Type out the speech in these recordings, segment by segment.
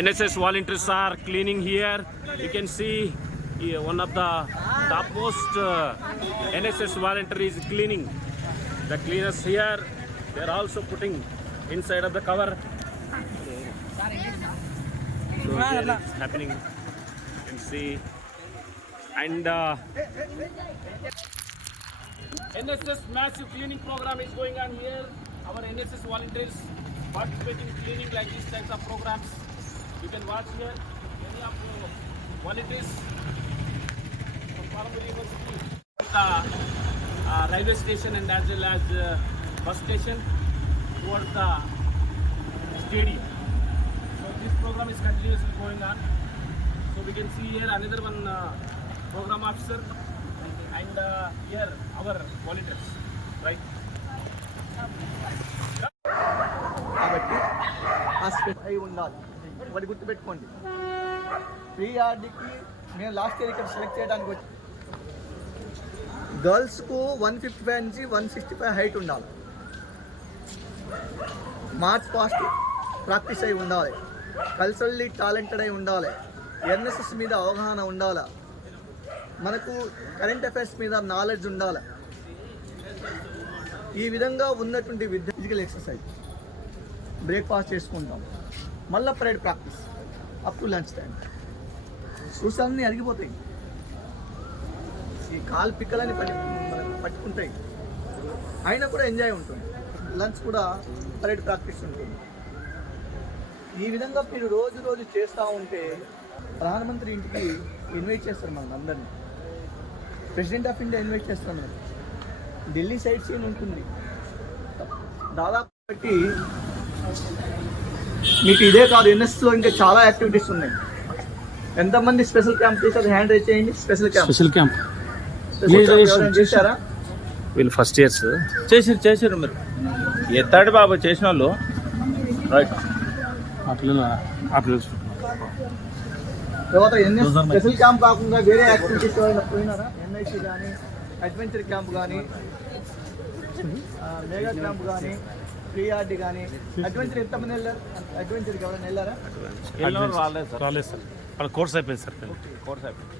NSS volunteers are cleaning here. You can see one of the topmost NSS volunteers is cleaning. The cleaners here, they are also putting inside of the cover. So here it's happening. You can see. And NSS massive cleaning program is going on here. Our NSS volunteers participating in cleaning like these types of programs. You can watch here many of the volunteers from Paramuri University, the railway station and as well as bus station towards the stadium. So this program is continuously going on. So we can see here another one program officer and here our volunteers, right? కాబట్టి hospital అయి ఉండాలి. ఒకటి గుర్తుపెట్టుకోండి, ప్రీఆర్డీకి మేము last year ఇక్కడ select చేయడానికి వచ్చి గర్ల్స్కు 155 నుంచి 165 హైట్ ఉండాలి. మార్చ్ పాస్ట్ ప్రాక్టీస్ అయి ఉండాలి. కల్చరల్లీ టాలెంటెడ్ అయి ఉండాలి. ఎన్ఎస్ఎస్ మీద అవగాహన ఉండాలి. మనకు కరెంట్ అఫైర్స్ మీద నాలెడ్జ్ ఉండాలి. ఈ విధంగా ఉన్నటువంటి ఫిజికల్ ఎక్సర్సైజ్, బ్రేక్ఫాస్ట్ చేసుకుంటాం, మళ్ళీ parade practice up to lunch time. Shoes అన్నీ అరిగిపోతాయి, ఈ కాలు పిక్కలని పట్టుకుంటాయి, అయినా కూడా ఎంజాయ్ ఉంటుంది. లంచ్ కూడా పరేడ్ ప్రాక్టీస్ ఉంటుంది. ఈ విధంగా మీరు రోజు రోజు చేస్తూ ఉంటే ప్రధానమంత్రి ఇంటికి ఇన్వైట్ చేస్తారు మనం అందరినీ. ప్రెసిడెంట్ ఆఫ్ ఇండియా ఇన్వైట్ చేస్తాం. మనం ఢిల్లీ సైడ్ సీన్ ఉంటుంది దాదాపు. బట్టి మీకు ఇదే కాదు, ఎన్ఎస్లో ఇంకా చాలా యాక్టివిటీస్ ఉన్నాయి. ఎంతమంది స్పెషల్ క్యాంప్ చేశారు? హ్యాండ్ రైజ్ చేయండి. స్పెషల్ క్యాంప్ చేశారా? వీళ్ళు ఫస్ట్ ఇయర్స్ చేసారు మీరు ఎత్తాడు బాబు చేసిన వాళ్ళు. రైట్. తర్వాత ఎన్ఎస్ స్పెషల్ క్యాంప్ కాకుండా వేరే యాక్టివిటీస్ పోయినారా? ఎన్ఐసి కానీ, అడ్వెంచర్ క్యాంప్ కానీ, మెగా క్యాంప్ కానీ, ప్రీఆర్డీ కానీ. అడ్వెంచర్ ఎంతమంది వెళ్ళారు? అడ్వెంచర్కి ఎవరైనా వెళ్ళారా? రాలేదు సార్, వాళ్ళ కోర్స్ అయిపోయింది సార్. కోర్స్ అయిపోయింది.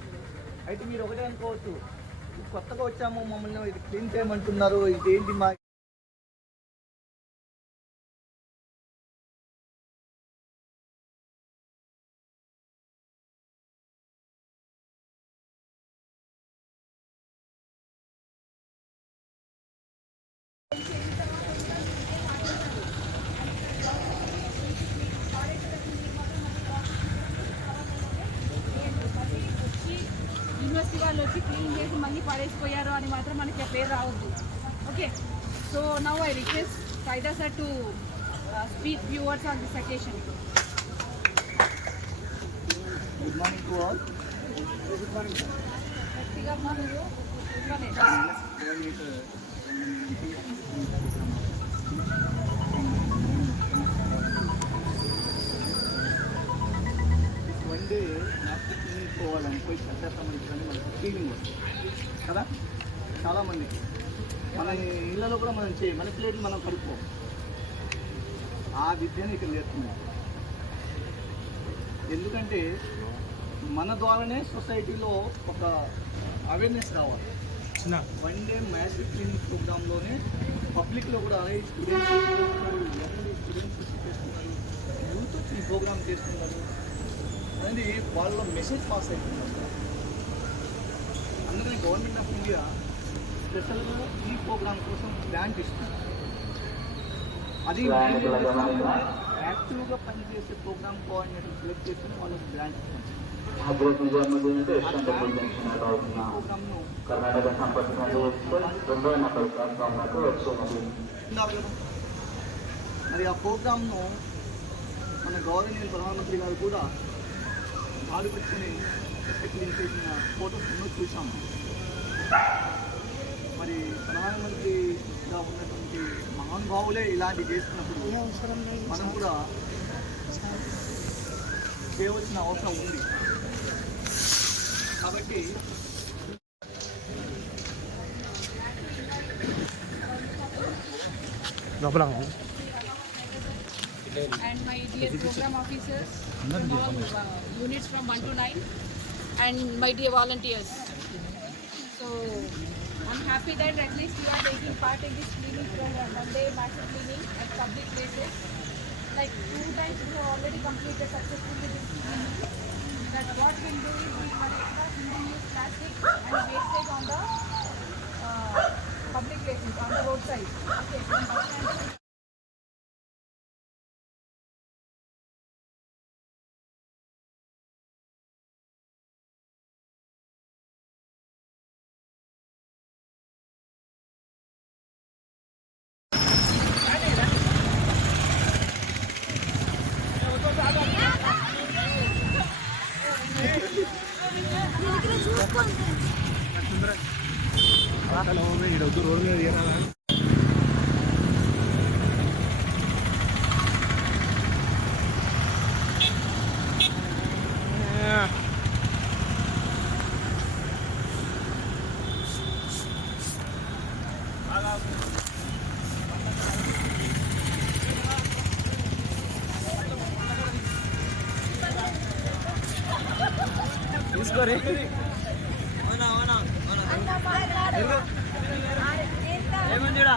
అయితే మీరు ఒకటే అనుకోవచ్చు, కొత్తగా వచ్చాము, మమ్మల్ని ఇది క్లీన్ చేయమంటున్నారు, ఇదేంటి మా యూనివర్సిటీ వాళ్ళు వచ్చి క్లీన్ చేసి మళ్ళీ పడేసిపోయారు అని మాత్రం మనకి పేరు రావద్దు. Okay, so now I request Saida sir to speak few words on this occasion. Good morning to all. Good morning sir. One day napkin పోవాలని పోయి చెత్తమందించని మనకు ఫీలింగ్ వస్తుంది కదా చాలామందికి. మన ఇళ్ళలో కూడా మనం మన ప్లేట్లు మనం కడుక్కోం. ఆ విద్యను ఇక్కడ నేర్చుకున్నాం. ఎందుకంటే మన ద్వారానే సొసైటీలో ఒక అవేర్నెస్ రావాలి. వన్ డే మ్యాసివ్ క్లీనింగ్ ప్రోగ్రాంలోనే పబ్లిక్లో కూడా స్టూడెంట్స్ చేస్తున్నారు, యూత్ ఈ ప్రోగ్రామ్ చేస్తున్నారు అనేది వాళ్ళ మెసేజ్ పాస్ అవుతున్నారు. అందుకని గవర్నమెంట్ ఆఫ్ ఇండియా స్పెషల్గా ఈ ప్రోగ్రామ్ కోసం గ్రాంట్ ఇస్తుంది. అది యాక్టివ్గా పనిచేసే ప్రోగ్రామ్ కోఆర్డినేటర్ సెలెక్ట్ చేసుకుని వాళ్ళకి గ్రాంట్ ఇస్తుంది. మరి ఆ ప్రోగ్రామ్ను మన గవర్నమెంట్ ప్రధానమంత్రి గారు కూడా ఆడుపెట్టుకుని క్లీన్ చేసిన ఫోటోస్ ఎన్నో చూసాము. మరి ప్రధానమంత్రిగా ఉన్నటువంటి మహానుభావులే ఇలాంటి చేస్తున్నప్పుడు మనం కూడా చేయవలసిన అవసరం ఉంది. కాబట్టి and my dear program officers from all units from 1 to 9, and my dear volunteers. So I'm happy that at least you are taking part in this cleaning program, one day massive cleaning at public places. Like 2 times we have already completed successfully this cleaning. That what we'll do is we have extra single-use plastic and wastage on the public places, on the roadside. Okay, from bus stand to ఏమందిరా